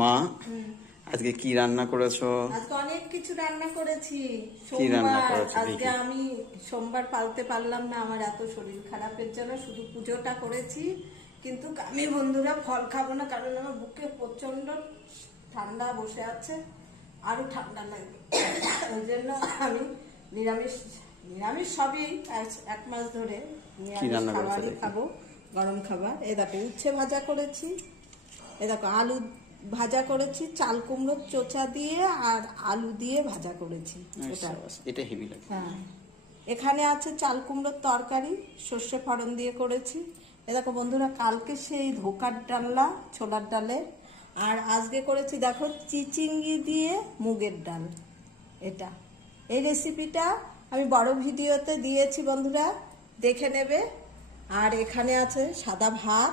মা আজকে কি রান্না করেছো? আজকে অনেক কিছু রান্না করেছি। কি রান্না সোমবার করেছো আজকে দেখি? আমি সোমবার পালতে পারলাম না, আমার এত শরীর খারাপের জন্য শুধু পুজোটা করেছি। কিন্তু আমি বন্ধুরা ফল খাবো না, কারণ আমার বুকে প্রচন্ড ঠান্ডা বসে আছে, আরো ঠান্ডা লাগবে। ওই জন্য আমি নিরামিষ নিরামিষ সবই এক মাস ধরে কি নিরামিষ রান্না করেছো খাবারই দেখি? খাবো, গরম খাবার। এ দেখো উচ্ছে ভাজা করেছি, এ দেখো আলু ভাজা করেছি, চাল কুমড়োর চোচা দিয়ে আর আলু দিয়ে ভাজা করেছি। এটা হেভি লাগে। হ্যাঁ, এখানে আছে চাল কুমড়োর তরকারি, সর্ষে ফোড়ন দিয়ে করেছি। এ দেখো বন্ধুরা, কালকে সেই ধোকার ডালনা ছোলার ডালে, আর আজকে করেছি দেখো চিচিঙ্গি দিয়ে মুগের ডাল। এটা এই রেসিপিটা আমি বড় ভিডিওতে দিয়েছি, বন্ধুরা দেখে নেবে। আর এখানে আছে সাদা ভাত,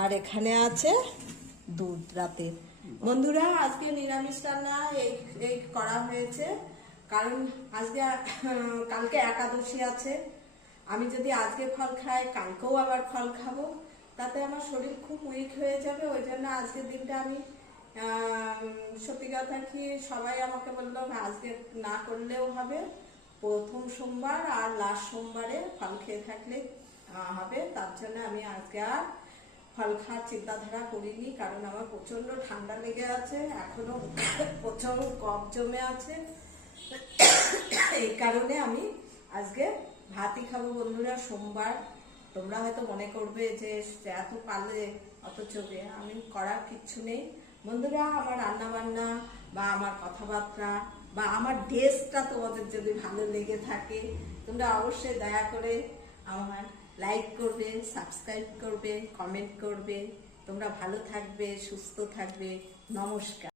আর এখানে আছে দুধ রাতের। বন্ধুরা আজকে নিরামিষ রান্না এই এই করা হয়েছে, কারণ আজকে কালকে একাদশী আছে। আমি যদি আজকে ফল খাই, কালকেও আবার ফল খাবো, তাতে আমার শরীর খুব উইক হয়ে যাবে। ওই জন্য আজকের দিনটা আমি সত্যি কথা কি, সবাই আমাকে বললো আজকে না করলেও হবে, প্রথম সোমবার আর লাস্ট সোমবারে ফল খেয়ে থাকলে হবে। তার জন্য আমি আজকে আর ফল খাওয়ার চিন্তাধারা করিনি, কারণ আমার প্রচন্ড ঠান্ডা লেগে আছে, এখনো প্রচন্ড কফ জমে আছে। এই কারণে আমি আজকে ভাতই খাবো। বন্ধুরা সোমবার, তোমরা হয়তো মনে করবে যে এত পারলে অত চোখে, আমি করার কিচ্ছু নেই। বন্ধুরা আমার রান্না বান্না বা আমার কথাবার্তা বা আমার ড্রেসটা তোমাদের যদি ভালো লেগে থাকে, তোমরা অবশ্যই দয়া করে আমার লাইক করবে, সাবস্ক্রাইব করবে, কমেন্ট করবে। তোমরা ভালো থাকবে, সুস্থ থাকবে। নমস্কার।